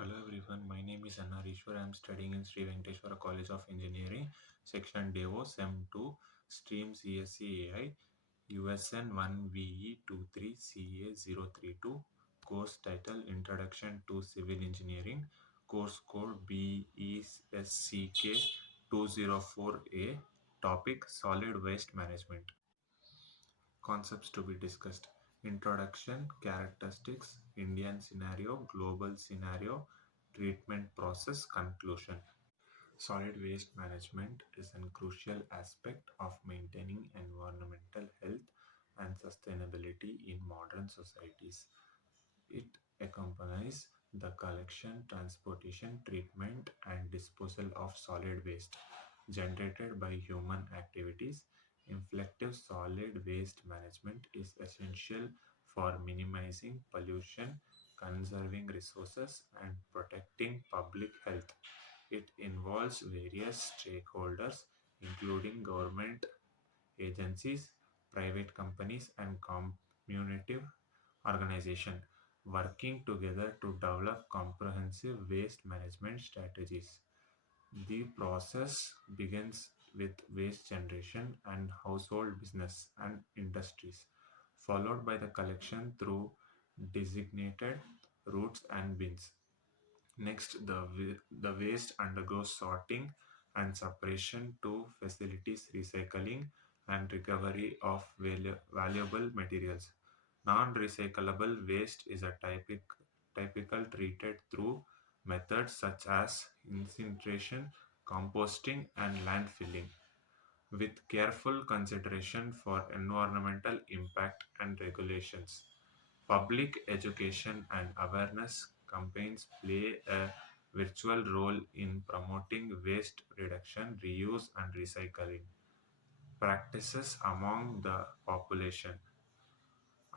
Hello everyone, my name is Eshwar. I am studying in Sri Venkateshwara College of Engineering, Section DEVO, SEM 2, Stream CSE AI, USN 1VE23 CA032, course title Introduction to Civil Engineering, course code BESCK 204A, topic Solid Waste Management. Concepts to be discussed: introduction, characteristics, Indian scenario, global scenario, treatment process, conclusion. Solid waste management is a crucial aspect of maintaining environmental health and sustainability in modern societies. It accompanies the collection, transportation, treatment, and disposal of solid waste generated by human activities. Effective solid waste management is essential for minimizing pollution, conserving resources, and protecting public health. It involves various stakeholders, including government agencies, private companies, and community organizations, working together to develop comprehensive waste management strategies. The process begins with waste generation and household business and industries, followed by the collection through designated routes and bins. Next, the waste undergoes sorting and separation to facilities recycling and recovery of valuable materials. Non-recyclable waste is a typical treated through methods such as incineration, composting, and landfilling, with careful consideration for environmental impact and regulations. Public education and awareness campaigns play a virtual role in promoting waste reduction, reuse, and recycling practices among the population.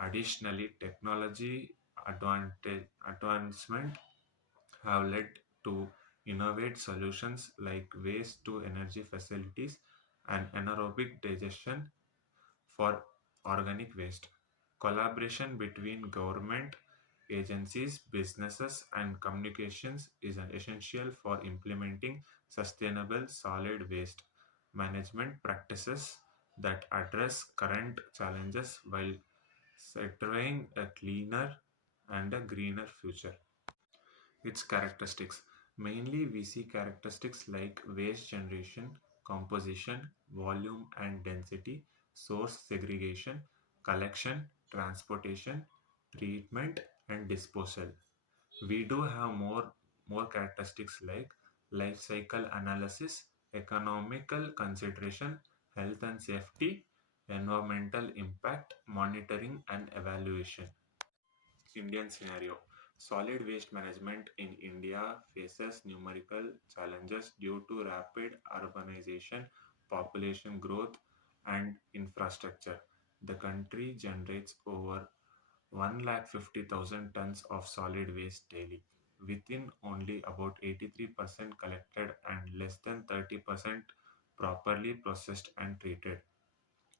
Additionally, technology advancement have led to innovate solutions like waste to energy facilities and anaerobic digestion for organic waste. Collaboration between government agencies, businesses, and communications is an essential for implementing sustainable solid waste management practices that address current challenges while securing a cleaner and a greener future. Its characteristics: mainly we see characteristics like waste generation, composition, volume and density, source segregation, collection, transportation, treatment, and disposal. We do have more characteristics like life cycle analysis, economical consideration, health and safety, environmental impact, monitoring and evaluation. Indian scenario: solid waste management in India faces numerical challenges due to rapid urbanization, population growth, and infrastructure. The country generates over 150,000 tons of solid waste daily, within only about 83% collected and less than 30% properly processed and treated.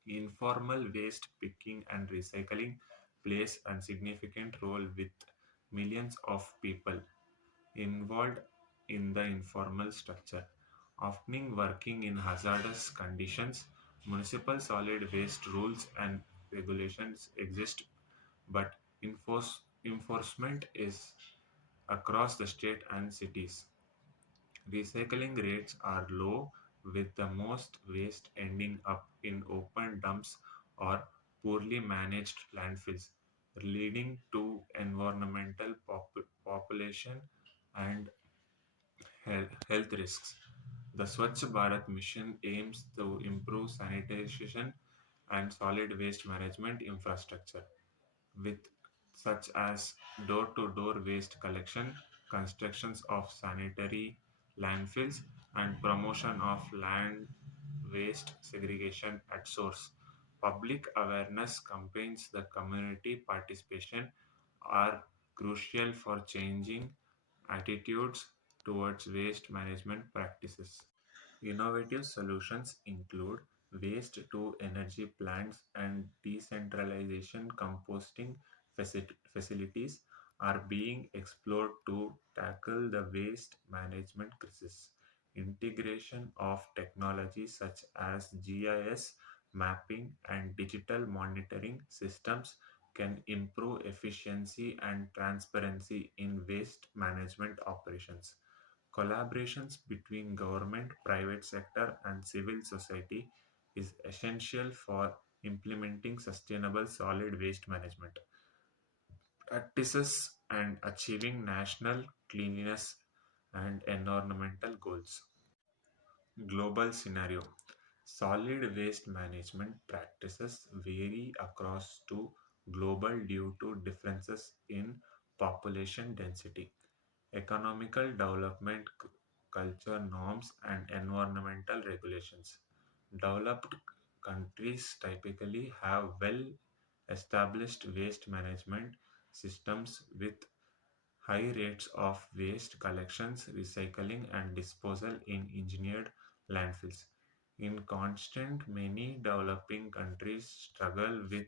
Informal waste picking and recycling plays a significant role with millions of people involved in the informal structure, often working in hazardous conditions. Municipal solid waste rules and regulations exist, but enforcement is across the state and cities. Recycling rates are low, with the most waste ending up in open dumps or poorly managed landfills, leading to environmental population and health risks. The Swachh Bharat mission aims to improve sanitation and solid waste management infrastructure, with such as door-to-door waste collection, constructions of sanitary landfills, and promotion of land waste segregation at source. Public awareness campaigns, the community participation are crucial for changing attitudes towards waste management practices. Innovative solutions include waste to energy plants and decentralization composting facilities are being explored to tackle the waste management crisis. Integration of technologies such as GIS mapping and digital monitoring systems can improve efficiency and transparency in waste management operations. Collaborations between government, private sector, and civil society is essential for implementing sustainable solid waste management practices and achieving national cleanliness and environmental goals. Global scenario. Solid waste management practices vary across to global due to differences in population density, economical development, culture norms, and environmental regulations. Developed countries typically have well established waste management systems with high rates of waste collections, recycling, and disposal in engineered landfills. In constant, many developing countries struggle with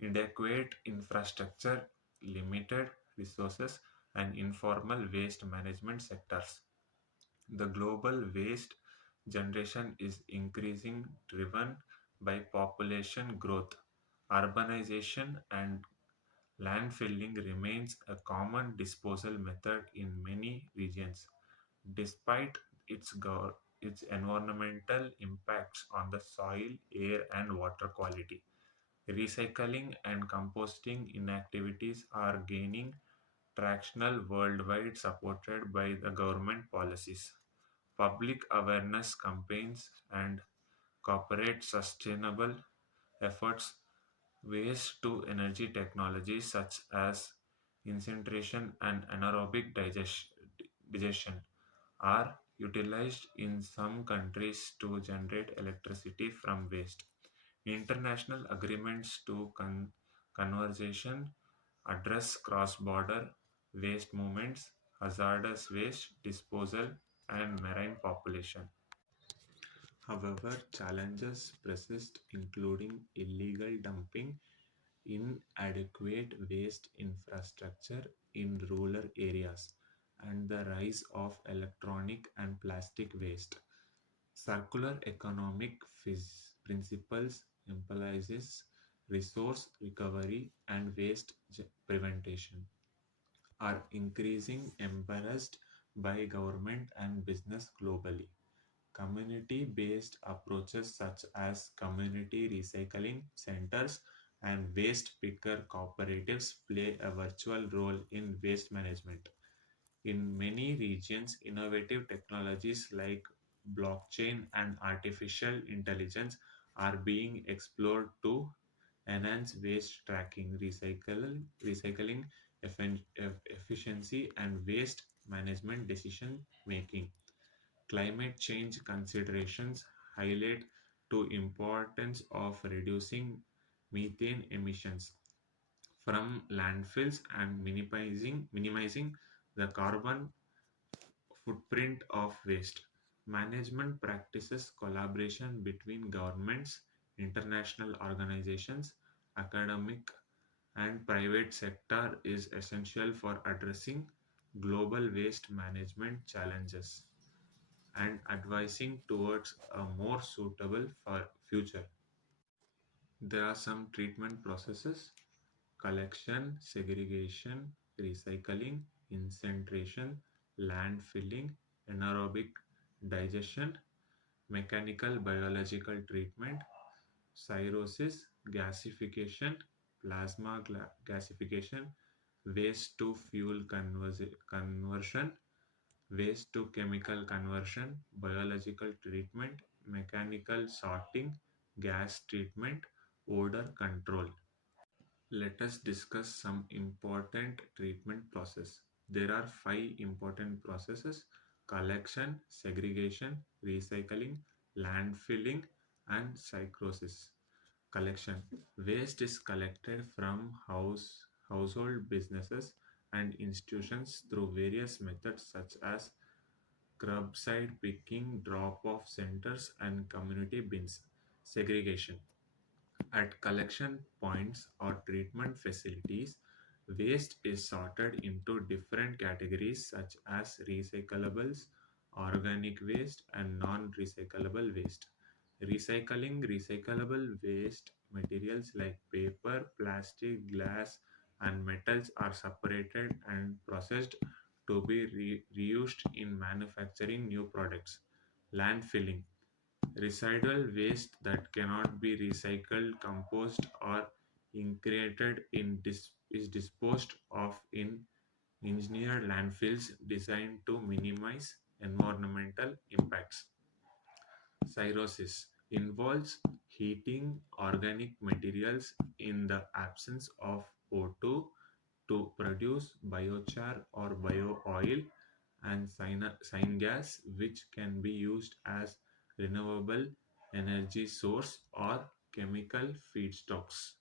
inadequate infrastructure, limited resources, and informal waste management sectors. The global waste generation is increasing, driven by population growth, urbanization, and landfilling remains a common disposal method in many regions, despite its environmental impacts on the soil, air, and water quality. Recycling and composting inactivities are gaining traction worldwide, supported by the government policies, public awareness campaigns, and corporate sustainable efforts. Waste to energy technologies such as incineration and anaerobic digestion are utilized in some countries to generate electricity from waste. International agreements to conservation address cross-border waste movements, hazardous waste disposal, and marine population. However, challenges persist, including illegal dumping, inadequate waste infrastructure in rural areas, and the rise of electronic and plastic waste. Circular economic principles emphasizes resource recovery and waste prevention are increasing embraced by government and business globally. Community based approaches such as community recycling centers and waste picker cooperatives play a virtual role in waste management. In many regions, innovative technologies like blockchain and artificial intelligence are being explored to enhance waste tracking, recycling efficiency, and waste management decision making. Climate change considerations highlight the importance of reducing methane emissions from landfills and minimizing the carbon footprint of waste. Management practices collaboration between governments, international organizations, academic and private sector is essential for addressing global waste management challenges and advising towards a more suitable for future. There are some treatment processes: collection, segregation, recycling, incineration, landfilling, anaerobic digestion, mechanical biological treatment, cirrhosis, gasification, gasification, waste to fuel conversion, waste to chemical conversion, biological treatment, mechanical sorting, gas treatment, odor control. Let us discuss some important treatment process. There are five important processes: collection, segregation, recycling, landfilling, and psychosis. Collection. Waste is collected from household businesses and institutions through various methods such as curbside picking, drop-off centers, and community bins. Segregation. At collection points or treatment facilities, Waste is sorted into different categories such as recyclables, organic waste, and non recyclable waste. Recyclable waste materials like paper, plastic, glass, and metals are separated and processed to be reused in manufacturing new products. Landfilling residual waste that cannot be recycled, composted, or incinerated is disposed of in engineered landfills designed to minimize environmental impacts. Cyrosis involves heating organic materials in the absence of O2 to produce biochar or bio-oil and syngas, which can be used as renewable energy source or chemical feedstocks.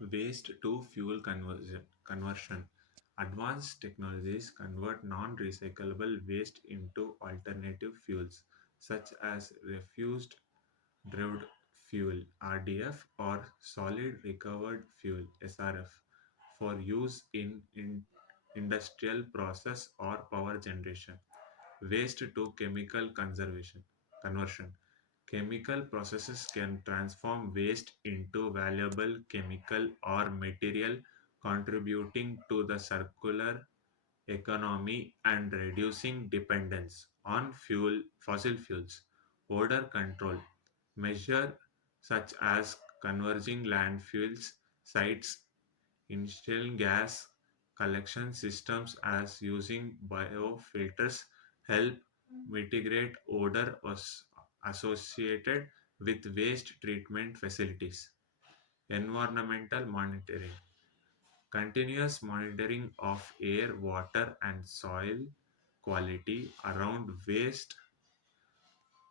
Waste to fuel conversion. Advanced technologies convert non-recyclable waste into alternative fuels, such as refused derived fuel (RDF) or solid recovered fuel (SRF) for use in industrial process or power generation. Waste to chemical conservation conversion. Chemical processes can transform waste into valuable chemical or material, contributing to the circular economy and reducing dependence on fossil fuels. Odor control measure such as converging landfills sites, installing gas collection systems as using biofilters help mitigate odor associated with waste treatment facilities. Environmental monitoring. Continuous monitoring of air, water, and soil quality around waste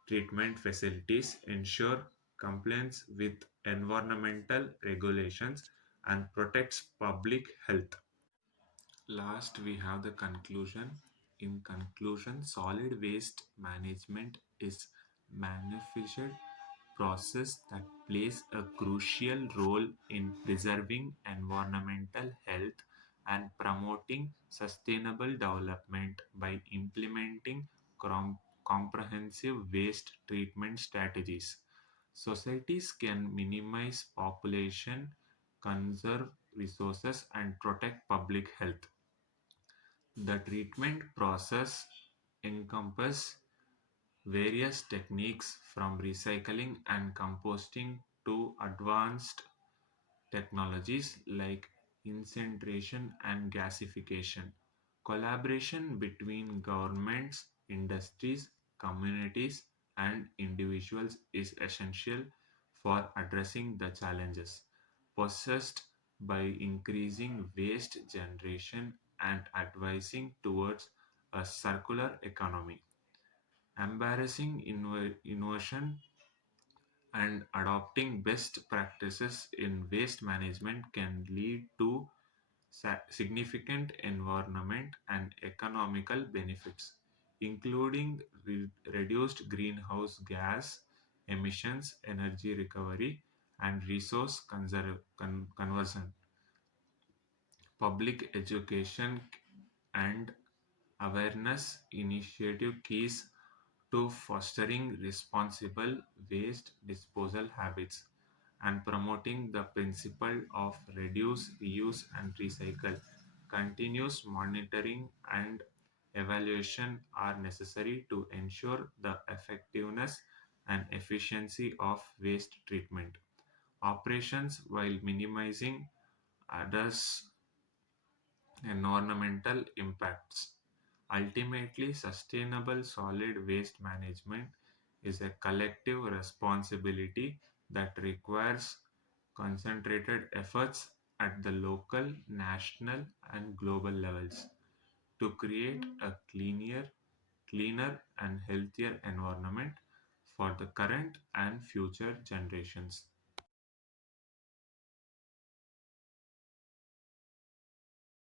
treatment facilities ensure compliance with environmental regulations and protects public health. Last, we have the conclusion. In conclusion, solid waste management is manufactured process that plays a crucial role in preserving environmental health and promoting sustainable development by implementing comprehensive waste treatment strategies. Societies can minimize population, conserve resources, and protect public health. The treatment process encompasses various techniques from recycling and composting to advanced technologies like incineration and gasification. Collaboration between governments, industries, communities, and individuals is essential for addressing the challenges posed by increasing waste generation and advising towards a circular economy. Embarrassing innovation and adopting best practices in waste management can lead to significant environment and economical benefits, including reduced greenhouse gas emissions, energy recovery, and resource conversion. Public education and awareness initiative keys to fostering responsible waste disposal habits and promoting the principle of reduce, reuse, and recycle. Continuous monitoring and evaluation are necessary to ensure the effectiveness and efficiency of waste treatment operations while minimizing adverse environmental impacts. Ultimately, sustainable solid waste management is a collective responsibility that requires concentrated efforts at the local, national, and global levels to create a cleaner, and healthier environment for the current and future generations.